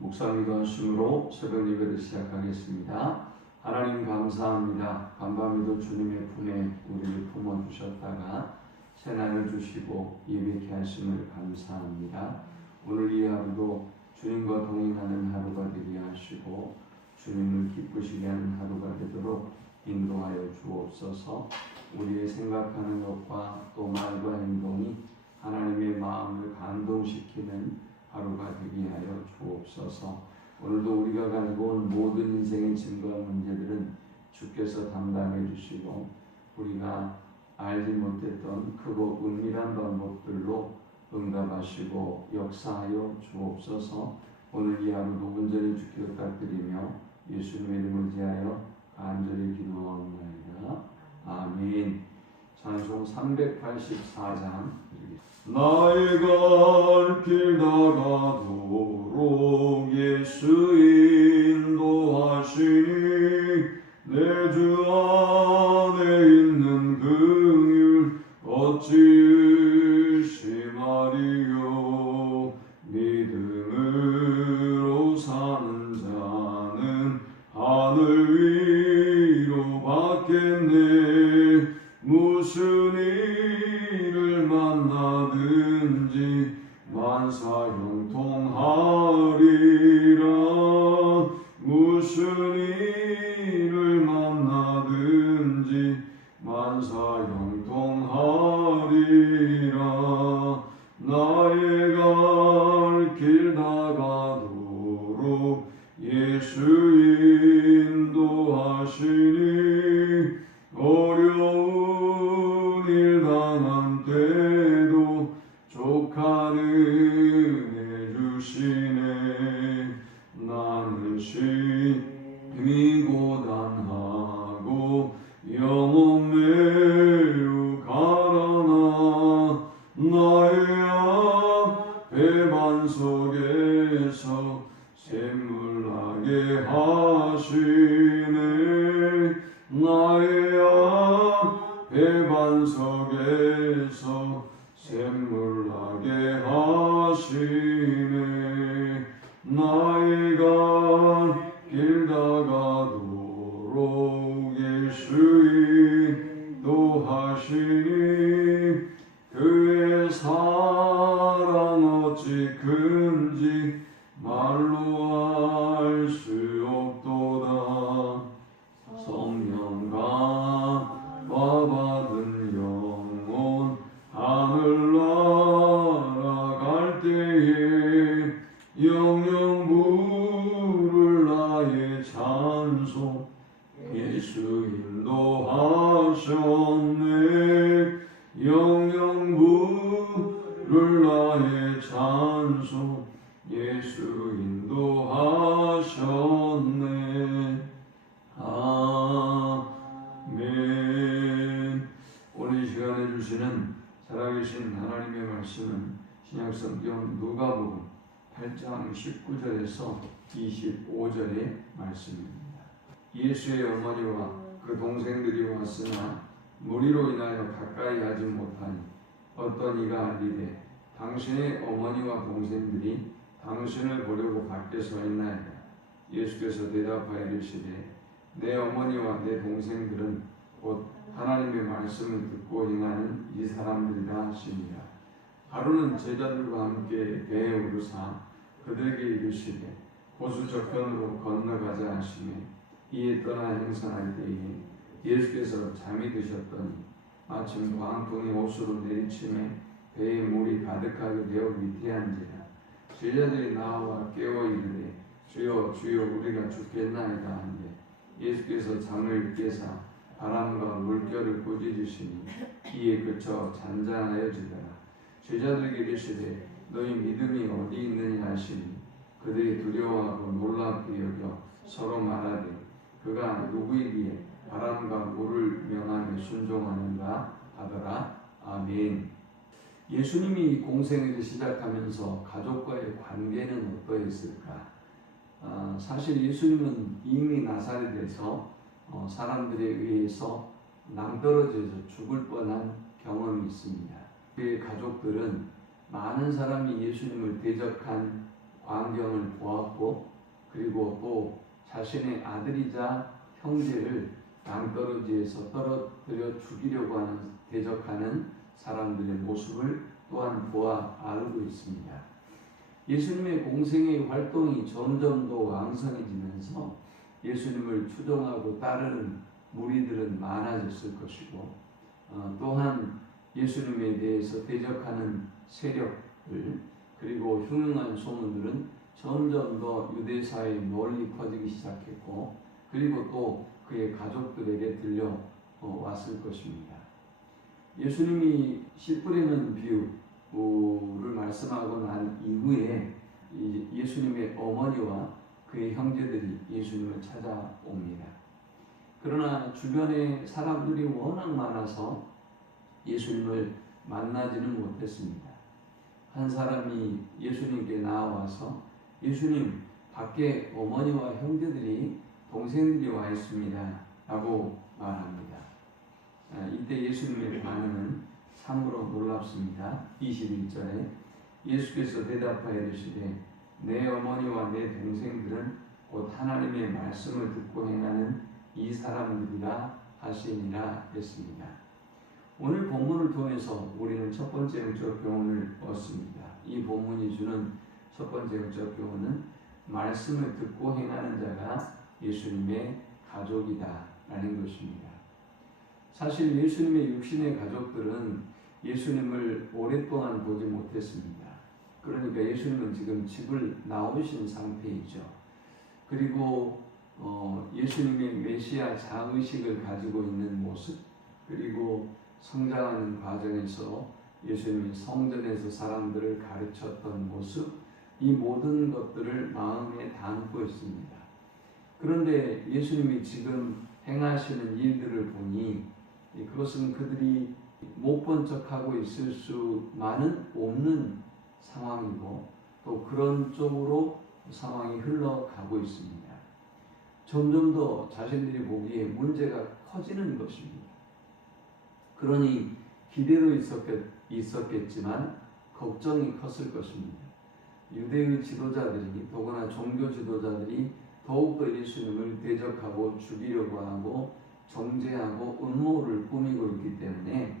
목사님과 하심으로 새벽 예배를 시작하겠습니다. 하나님 감사합니다. 간밤에도 주님의 품에 우리를 품어주셨다가 새날을 주시고 예배케 하심을 감사합니다. 오늘 이 하루도 주님과 동행하는 하루가 되게 하시고 주님을 기쁘시게 하는 하루가 되도록 인도하여 주옵소서. 우리의 생각하는 것과 또 말과 행동이 하나님의 마음을 감동시키는 하루가 되게 하여 주옵소서. 오늘도 우리가 가지고 온 모든 인생의 짐과 문제들은 주께서 담당해 주시고 우리가 알지 못했던 크고 은밀한 방법들로 응답하시고 역사하여 주옵소서. 오늘 이 하루도 온전히 주께 부탁드리며 예수님의 이름을 지하여 간절히 기도하옵나이다. 아멘. 찬송 384장 나의 갈 길 다가도록 예수 인도하시니 내 주 안에 있는 긍휼 어찌 의심하리요. 믿음으로 사는 자는 하늘 위로 받겠네. 무슨 일을 만나든지 만사형통하리라. 무슨 일을 만나든지 만사형통하리라. 나의 갈 길 다가도록 예수 인도하시니 어려운 일 당한 때도 족하는 해주시네. 나는 심히 고단하고 영혼 매우 가라나 나의 앞에 반석에서 샘물나게 하시네. 나의 앞에 반석에서 샘물나게 하시네. 나의 갈 길 다가도록 예수 인도하시니 그의 사랑 어찌 큰지 말로 알 수 없도다. 성령과 받은 영혼 하늘나라 갈 때에 영영 부를 나의 찬송 예수 인도하셨네. 영영 부를 나의 찬송 예수 인도하셨네. 아멘. 오늘 이 시간에 주시는 살아계신 하나님의 말씀은 신약성경 누가복음 8장 19절에서 25절의 말씀입니다. 예수의 어머니와 그 동생들이 왔으나 무리로 인하여 가까이 하지 못하니 어떤 이가 알리되 당신의 어머니와 동생들이 당신을 보려고 밖에 서 있나이다. 예수께서 대답하여 이르시되 내 어머니와 내 동생들은 곧 하나님의 말씀을 듣고 행하는 이 사람들이라 하시니라. 하루는 제자들과 함께 배에 오르사 그들에게 이르시되 호수 저편으로 건너가자 하시매 이에 떠나 행선할 때에 예수께서 잠이 드셨더니 마침 광풍이 호수로 내리치매 배에 물이 가득하게 되어 위태한지라. 제자들이 나와 깨워 이르되 주여 주여 우리가 죽겠나이다 한데 예수께서 잠을 깨사 바람과 물결을 꾸짖으시니 이에 그쳐 잔잔하여지더라. 제자들에게 이르시되 너희 믿음이 어디 있느냐 하시니 그들이 두려워하고 놀랍게 여겨 서로 말하되 그가 누구이기에 바람과 물을 명하며 순종하는가 하더라. 아멘. 예수님이 공생애를 시작하면서 가족과의 관계는 어떠했을까? 사실 예수님은 이미 나사렛에서 사람들에 의해서 낭떠러져서 죽을 뻔한 경험이 있습니다. 그의 가족들은 많은 사람이 예수님을 대적한 광경을 보았고 그리고 또 자신의 아들이자 형제를 낭떠러지에서 떨어뜨려 죽이려고 하는 대적하는 사람들의 모습을 또한 보아 알고 있습니다. 예수님의 공생의 활동이 점점 더 왕성해지면서 예수님을 추종하고 따르는 무리들은 많아졌을 것이고 또한 예수님에 대해서 대적하는 세력들 그리고 흉흉한 소문들은 점점 더 유대사에 널리 퍼지기 시작했고 그리고 또 그의 가족들에게 들려왔을 것입니다. 예수님이 씨 뿌리는 비유를 말씀하고 난 이후에 예수님의 어머니와 그의 형제들이 예수님을 찾아옵니다. 그러나 주변에 사람들이 워낙 많아서 예수님을 만나지는 못했습니다. 한 사람이 예수님께 나와서 예수님, 밖에 어머니와 형제들이 동생들이 와 있습니다 라고 말합니다. 이때 예수님의 반응은 참으로 놀랍습니다. 21절에 예수께서 대답하여 이르시되 내 어머니와 내 동생들은 곧 하나님의 말씀을 듣고 행하는 이 사람들이라 하시니라 했습니다. 오늘 본문을 통해서 우리는 첫 번째 영적 교훈을 얻습니다. 이 본문이 주는 첫 번째 영적 교훈은 말씀을 듣고 행하는 자가 예수님의 가족이다 라는 것입니다. 사실 예수님의 육신의 가족들은 예수님을 오랫동안 보지 못했습니다. 그러니까 예수님은 지금 집을 나오신 상태이죠. 그리고 예수님의 메시아 자의식을 가지고 있는 모습 그리고 성장하는 과정에서 예수님이 성전에서 사람들을 가르쳤던 모습 이 모든 것들을 마음에 담고 있습니다. 그런데 예수님이 지금 행하시는 일들을 보니 그것은 그들이 못 본 척하고 있을 수만은 없는 상황이고 또 그런 쪽으로 상황이 흘러가고 있습니다. 점점 더 자신들이 보기에 문제가 커지는 것입니다. 그러니 기대도 있었겠지만 걱정이 컸을 것입니다. 유대의 지도자들이 더구나 종교 지도자들이 더욱더 예수님을 대적하고 죽이려고 하고 정죄하고 음모를 꾸미고 있기 때문에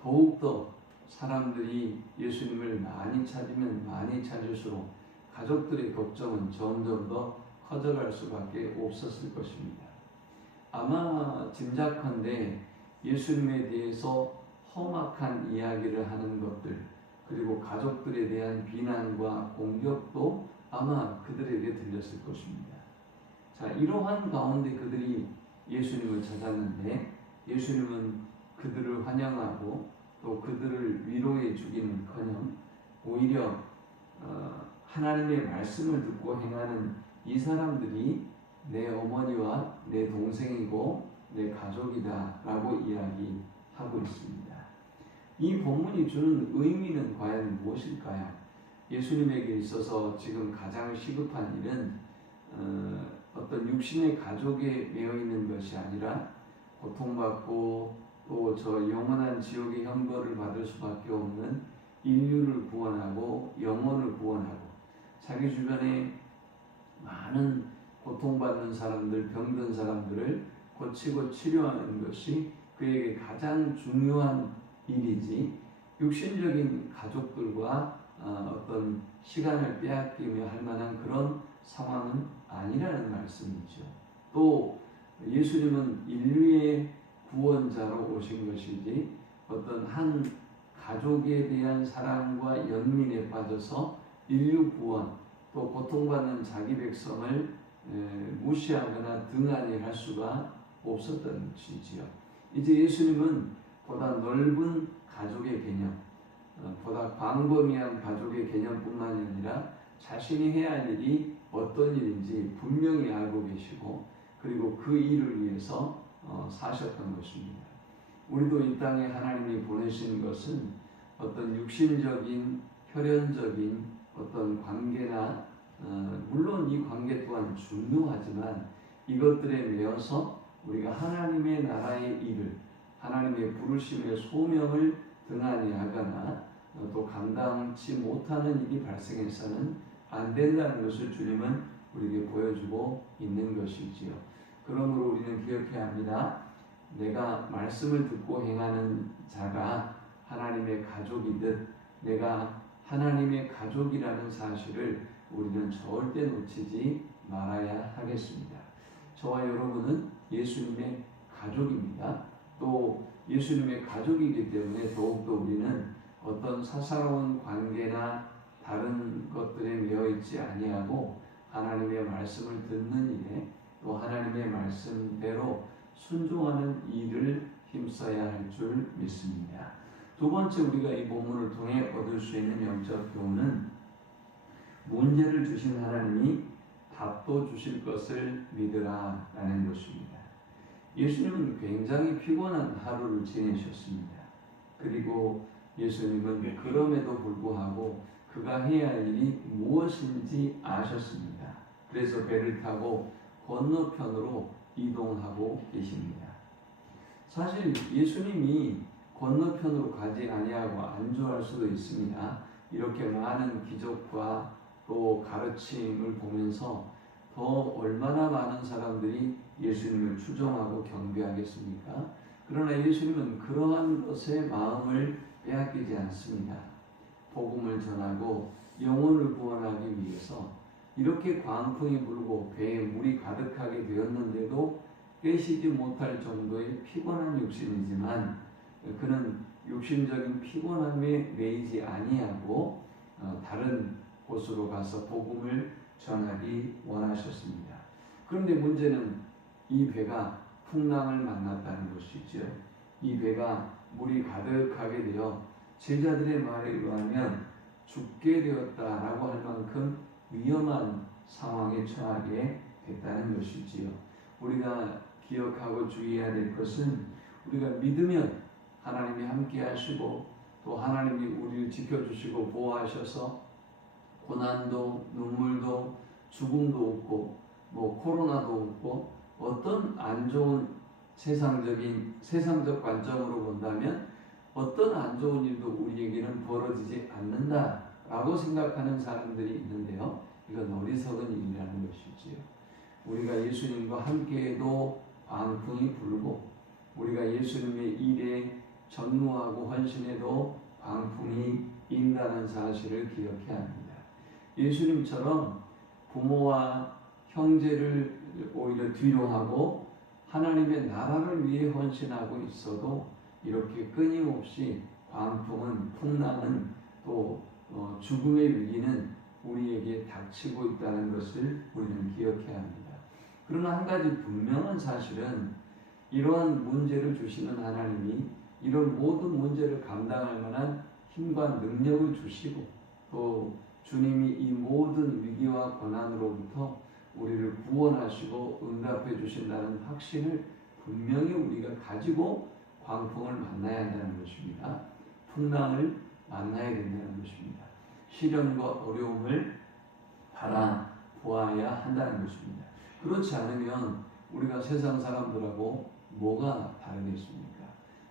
더욱더 사람들이 예수님을 많이 찾으면 많이 찾을수록 가족들의 걱정은 점점 더 커져갈 수밖에 없었을 것입니다. 아마 짐작컨대 예수님에 대해서 험악한 이야기를 하는 것들 그리고 가족들에 대한 비난과 공격도 아마 그들에게 들렸을 것입니다. 자, 이러한 가운데 그들이 예수님을 찾았는데 예수님은 그들을 환영하고 또 그들을 위로해 주기는커녕 오히려 하나님의 말씀을 듣고 행하는 이 사람들이 내 어머니와 내 동생이고 내 가족이다 라고 이야기하고 있습니다. 이 본문이 주는 의미는 과연 무엇일까요? 예수님에게 있어서 지금 가장 시급한 일은 어떤 육신의 가족에 매여 있는 것이 아니라 고통받고 또 저 영원한 지옥의 형벌을 받을 수밖에 없는 인류를 구원하고 영혼을 구원하고 자기 주변에 많은 고통받는 사람들, 병든 사람들을 고치고 치료하는 것이 그에게 가장 중요한 일이지 육신적인 가족들과 어떤 시간을 빼앗기며 할 만한 그런 상황은 아니라는 말씀이죠. 또 예수님은 인류의 구원자로 오신 것이지 어떤 한 가족에 대한 사랑과 연민에 빠져서 인류 구원 또 고통받는 자기 백성을 무시하거나 등한히 할 수가 없었던 것이지요. 이제 예수님은 보다 넓은 가족의 개념, 보다 광범위한 가족의 개념뿐만이 아니라 자신이 해야 할 일이 어떤 일인지 분명히 알고 계시고 그리고 그 일을 위해서 사셨던 것입니다. 우리도 이 땅에 하나님이 보내신 것은 어떤 육신적인 혈연적인 어떤 관계나 물론 이 관계 또한 중요하지만 이것들에 매여서 우리가 하나님의 나라의 일을 하나님의 부르심의 소명을 등한히 하거나 또 감당치 못하는 일이 발생해서는 안 된다는 것을 주님은 우리에게 보여주고 있는 것이지요. 그러므로 우리는 기억해야 합니다. 내가 말씀을 듣고 행하는 자가 하나님의 가족이듯 내가 하나님의 가족이라는 사실을 우리는 절대 놓치지 말아야 하겠습니다. 저와 여러분은 예수님의 가족입니다. 또 예수님의 가족이기 때문에 더욱더 우리는 어떤 사사로운 관계나 다른 것들에 매여 있지 아니하고 하나님의 말씀을 듣는 일에 또 하나님의 말씀대로 순종하는 일을 힘써야 할 줄 믿습니다. 두 번째 우리가 이 본문을 통해 얻을 수 있는 영적 교훈은 문제를 주신 하나님이 답도 주실 것을 믿으라 라는 것입니다. 예수님은 굉장히 피곤한 하루를 지내셨습니다. 그리고 예수님은 그럼에도 불구하고 그가 해야 할 일이 무엇인지 아셨습니다. 그래서 배를 타고 건너편으로 이동하고 계십니다. 사실 예수님이 건너편으로 가지 아니하고 안주할 수도 있습니다. 이렇게 많은 기적과 또 가르침을 보면서 더 얼마나 많은 사람들이 예수님을 추종하고 경배하겠습니까? 그러나 예수님은 그러한 것에 마음을 빼앗기지 않습니다. 복음을 전하고 영혼을 구원하기 위해서 이렇게 광풍이 불고 배에 물이 가득하게 되었는데도 깨시지 못할 정도의 피곤한 육신이지만 그는 육신적인 피곤함에 매이지 아니하고 다른 곳으로 가서 복음을 전하기 원하셨습니다. 그런데 문제는 이 배가 풍랑을 만났다는 것이죠. 이 배가 물이 가득하게 되어 제자들의 말에 의하면 죽게 되었다라고 할 만큼 위험한 상황에 처하게 됐다는 것이지요. 우리가 기억하고 주의해야 될 것은 우리가 믿으면 하나님이 함께 하시고 또 하나님이 우리를 지켜주시고 보호하셔서 고난도 눈물도 죽음도 없고 코로나도 없고 어떤 안 좋은 세상적 관점으로 본다면 어떤 안 좋은 일도 우리에게는 벌어지지 않는다라고 생각하는 사람들이 있는데요. 이건 어리석은 일이라는 것이지요. 우리가 예수님과 함께해도 광풍이 불고 우리가 예수님의 일에 전무하고 헌신해도 광풍이 인다는 사실을 기억해야 합니다. 예수님처럼 부모와 형제를 오히려 뒤로 하고 하나님의 나라를 위해 헌신하고 있어도 이렇게 끊임없이 광풍은 풍랑은 또 죽음의 위기는 우리에게 닥치고 있다는 것을 우리는 기억해야 합니다. 그러나 한 가지 분명한 사실은 이러한 문제를 주시는 하나님이 이런 모든 문제를 감당할 만한 힘과 능력을 주시고 또 주님이 이 모든 위기와 고난으로부터 우리를 구원하시고 응답해 주신다는 확신을 분명히 우리가 가지고 광풍을 만나야 한다는 것입니다. 풍랑을 만나야 된다는 것입니다. 시련과 어려움을 바라보아야 한다는 것입니다. 그렇지 않으면 우리가 세상 사람들하고 뭐가 다르겠습니까?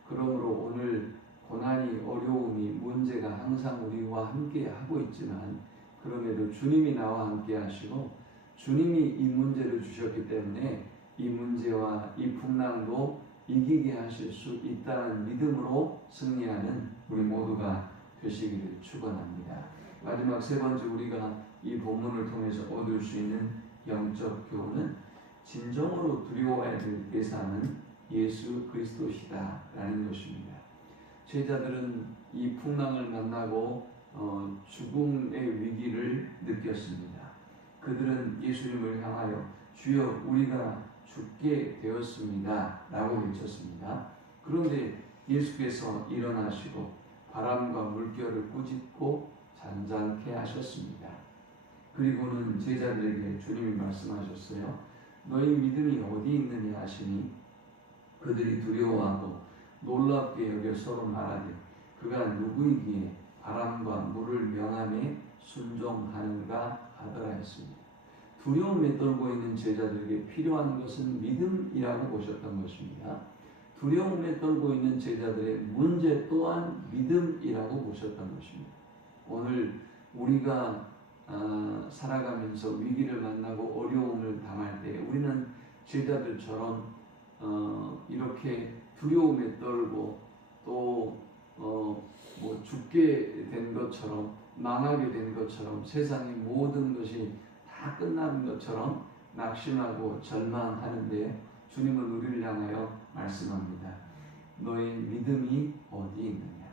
그러므로 오늘 고난이 어려움이 문제가 항상 우리와 함께 하고 있지만 그럼에도 주님이 나와 함께 하시고 주님이 이 문제를 주셨기 때문에 이 문제와 이 풍랑도 이기게 하실 수 있다는 믿음으로 승리하는 우리 모두가 되시기를 축원합니다. 마지막 세 번째 우리가 이 본문을 통해서 얻을 수 있는 영적 교훈은 진정으로 두려워해야 될 대상은 예수 그리스도시다라는 것입니다. 제자들은 이 풍랑을 만나고 죽음의 위기를 느꼈습니다. 그들은 예수님을 향하여 주여 우리가 죽게 되었습니다 라고 외쳤습니다. 그런데 예수께서 일어나시고 바람과 물결을 꾸짖고 잔잔케 하셨습니다. 그리고는 제자들에게 주님이 말씀하셨어요. 너희 믿음이 어디 있느냐 하시니 그들이 두려워하고 놀랍게 여겨 서로 말하되 그가 누구이기에 바람과 물을 명함에 순종하는가 하더라 했습니다. 두려움에 떨고 있는 제자들에게 필요한 것은 믿음이라고 보셨던 것입니다. 두려움에 떨고 있는 제자들의 문제 또한 믿음이라고 보셨던 것입니다. 오늘 우리가 살아가면서 위기를 만나고 어려움을 당할 때 우리는 제자들처럼 이렇게 두려움에 떨고 또 뭐 죽게 된 것처럼 망하게 된 것처럼 세상의 모든 것이 다 끝나는 것처럼 낙심하고 절망하는데 주님은 우리를 향하여 말씀합니다. 너의 믿음이 어디 있느냐?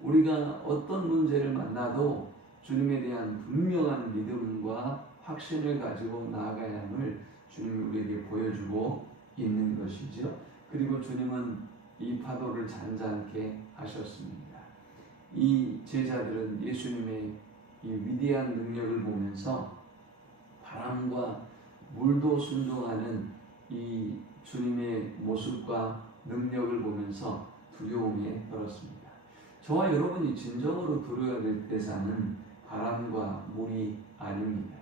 우리가 어떤 문제를 만나도 주님에 대한 분명한 믿음과 확신을 가지고 나아가야 함을 주님이 우리에게 보여주고 있는 것이죠. 그리고 주님은 이 파도를 잔잔케 하셨습니다. 이 제자들은 예수님의 이 위대한 능력을 보면서 바람과 물도 순종하는 이 주님의 모습과 능력을 보면서 두려움에 떨었습니다. 저와 여러분이 진정으로 두려워야 될 대상은 바람과 물이 아닙니다.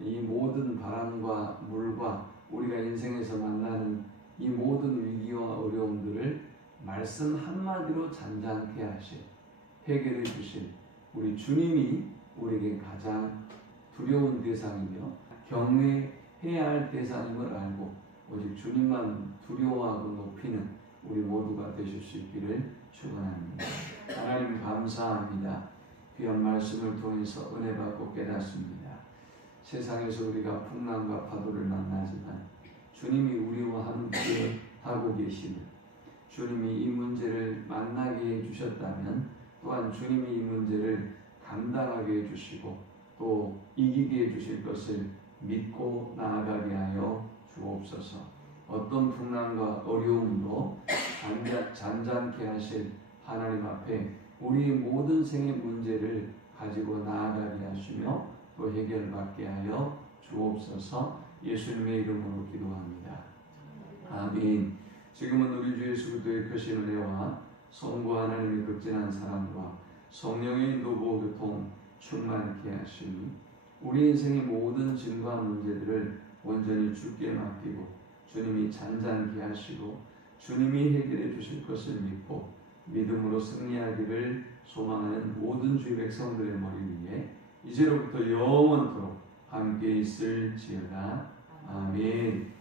이 모든 바람과 물과 우리가 인생에서 만나는 이 모든 위기와 어려움들을 말씀 한마디로 잔잔케 하실, 해결해 주실 우리 주님이 우리에게 가장 두려운 대상이며 경외해야 할 대상임을 알고 오직 주님만 두려워하고 높이는 우리 모두가 되실 수 있기를 축원합니다. 하나님 감사합니다. 귀한 말씀을 통해서 은혜 받고 깨닫습니다. 세상에서 우리가 풍랑과 파도를 만나지만 주님이 우리와 함께 하고 계시는, 주님이 이 문제를 만나게 해주셨다면 또한 주님이 이 문제를 감당하게 해주시고 또 이기게 해주실 것을 믿고 나아가게 하여 주옵소서. 어떤 풍랑과 어려움도 잔잔케 하실 하나님 앞에 우리 모든 생의 문제를 가지고 나아가게 하시며 또 해결받게 하여 주옵소서. 예수님의 이름으로 기도합니다. 아멘. 지금은 우리 주 예수 그리스도의 크신 은혜와 성부 하나님의 극진한 사랑과 성령의 인도보 교통 충만케 하시니 우리 인생의 모든 짐과 문제들을 온전히 주께 맡기고 주님이 잔잔케 하시고 주님이 해결해 주실 것을 믿고 믿음으로 승리하기를 소망하는 모든 주의 백성들의 머리 위에 이제로부터 영원토록 함께 있을지어다. 아멘.